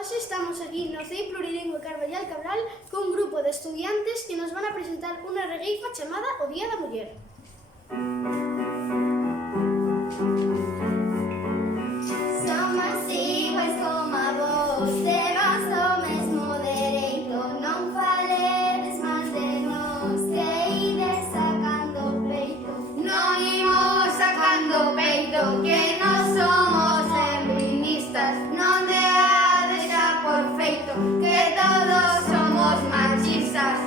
Hoxe estamos aquí no CEI Plurilingüe Carballal Cabral cun grupo de estudiantes que nos van a presentar unha regueifa chamada O Día da Muller. Somos iguais como a vos, temos o mesmo dereito, non faledes máis de nós, que ides sacando peito. Non imos sacando peito, que nós somos feministas, non deades xa por feito, que todos somos machistas.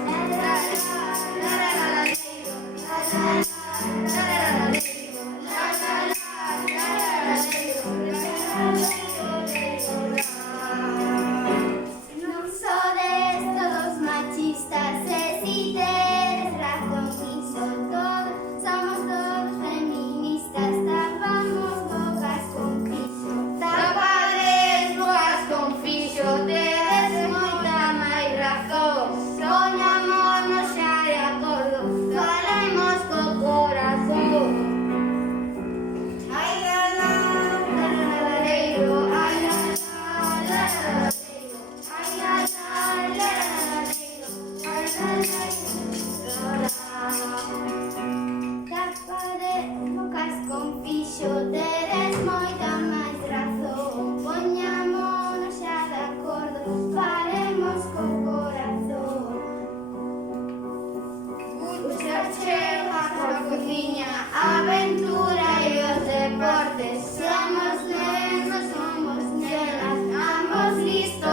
Non sodes todos machistas, e si tedes razón iso, somos todos feministas, tapamos bocas con fixo. Tapades bocas con fixo, tedes moita máis razón. Poñámonos xa de acordo, falemos co corazón. Ai la la, la la la leiro, ai la la, la la la leiro, ai la la, la la la leiro, ai la la, tapade bocas con fixo, tedes moita máis razón. Poñámonos xa de acordo, falemos co corazón. Gustache a cociña, a aventura e os deportes. Somos nenos, somos nenas, ambos listos